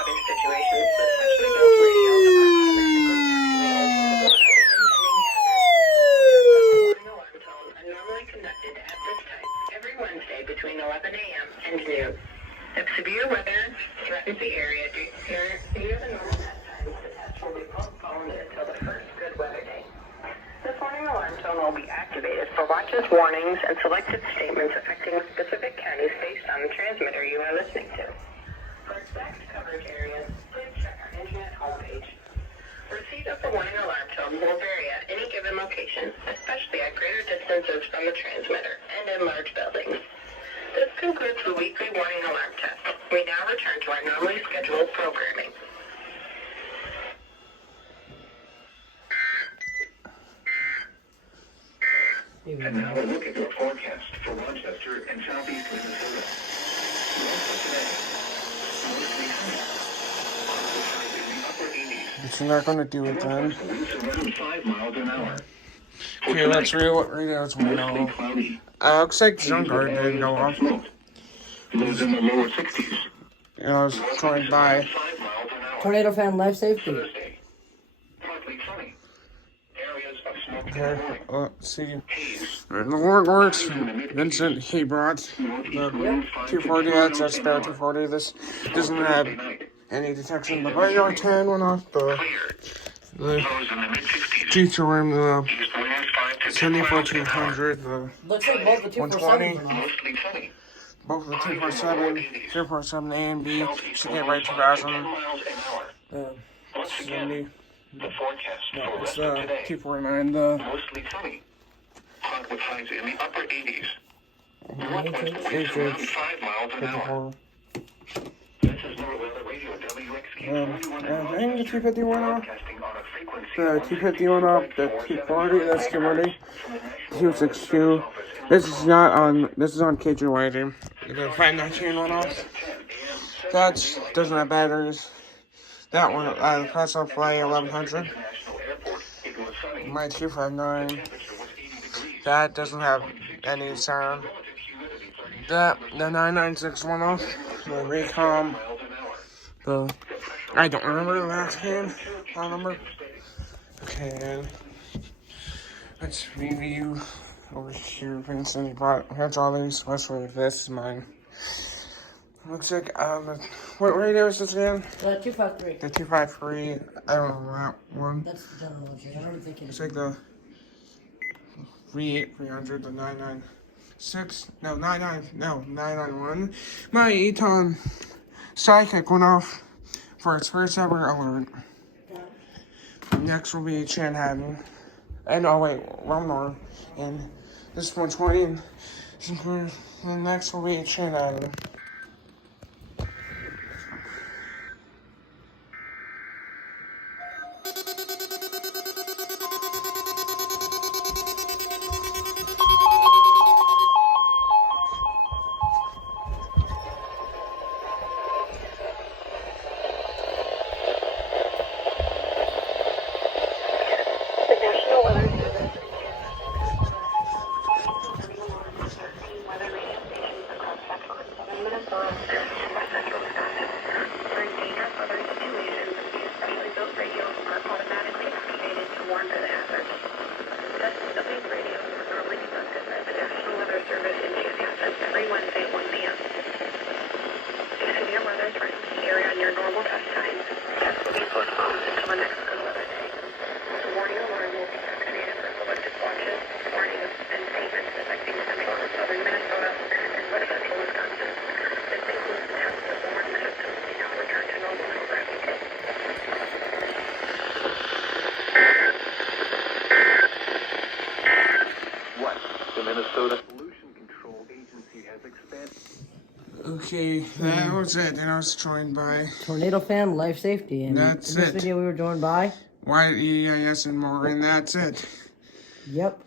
weather situations, especially those radios are automatically activated to warning alarm tones are normally conducted at this time every Wednesday between 11 a.m. and noon. If severe weather threatens the area due to the normal test times, the test will be postponed until the first good weather day. This warning alarm tone will be activated for watches, warnings, and selected statements affecting specific counties based on the transmitter you are listening to. For exact coverage areas, please check our internet homepage. Receipt of the warning alarm tone will vary at any given location, especially at greater distances from the transmitter and in large buildings. This concludes the weekly warning alarm test. We now return to our normally scheduled programming. And now a look at your forecast for Rochester and southeast Minnesota. Mostly sunny. In the upper 80s. It's not gonna do it then. Winds around 5 miles an hour. Okay, let's read what radio's going Mostly on. cloudy. Looks like Zone Guard didn't go off. Lows in the lower 60s. I was joined by 5 miles an hour. Tornado fan life safety. Thursday. Partly sunny. Areas of smoke and okay, cooling. let's see. Haze. The Lord Works, Vincent, he brought the 240, that's a spare 240. This doesn't have any detection. The radar 10 went off, the Lows in the mid-60s. G2 room, the East winds 5 to 10 miles an hour. 74-200, the Looks like both the 247 went off. Mostly sunny. both the 247 A and B, should get right 10 2000, miles an hour. Once again, 70, the forecast for the it's rest of the today. 249, the Mostly sunny. Hot with highs in the upper 80s. Northwest winds H around 5 miles an hour. 54. This is Norweather Radio WXK 41 I think the 250 went off. broadcasting on a frequency The of 250 went up, the 240, that's 240, 262. This is not on, this is on KGYD. The 519 went off. That doesn't have batteries. That one, the press on fly 1100. International Airport. It was sunny. My 259, Temperature was 80 degrees. that doesn't have any sound. The 996 went off. The Recom, Miles an hour. the, I don't remember the last game, phone number. Okay, and let's review over here. Vincent, he brought, here's all these, especially this is mine. Looks like, what radio is this again? 253. The 253, I don't know that one. That's the general issue. I don't think It's it's like the 300, the 996, no, 991. My Eton Psychic went off for its first ever alert. Next will be Chanhassen. And oh wait, one more. And this 120. And next will be Chanhassen. The National Weather Service weather radio stations across central and southern Minnesota and west central Wisconsin. During dangerous weather situations, the especially built radios are automatically activated to warn of the hazards. Tests of these radios are normally conducted by the National Weather Service in Chanhassen every Wednesday at 1 p.m. If severe weather threatens the area on your normal test times, tests will be postponed until the next good weather day. The warning alarm will be activated for selected watches, warnings, and statements affecting central and southern Minnesota and west central Wisconsin. This includes the test of the warning system. We now return to normal programming. What? The Minnesota Pollution Control Agency has expanded. Okay, that was it. And I was joined by Tornado fan life safety. And That's in this it. video we were joined by. YEIS and more, and that's it. Yep.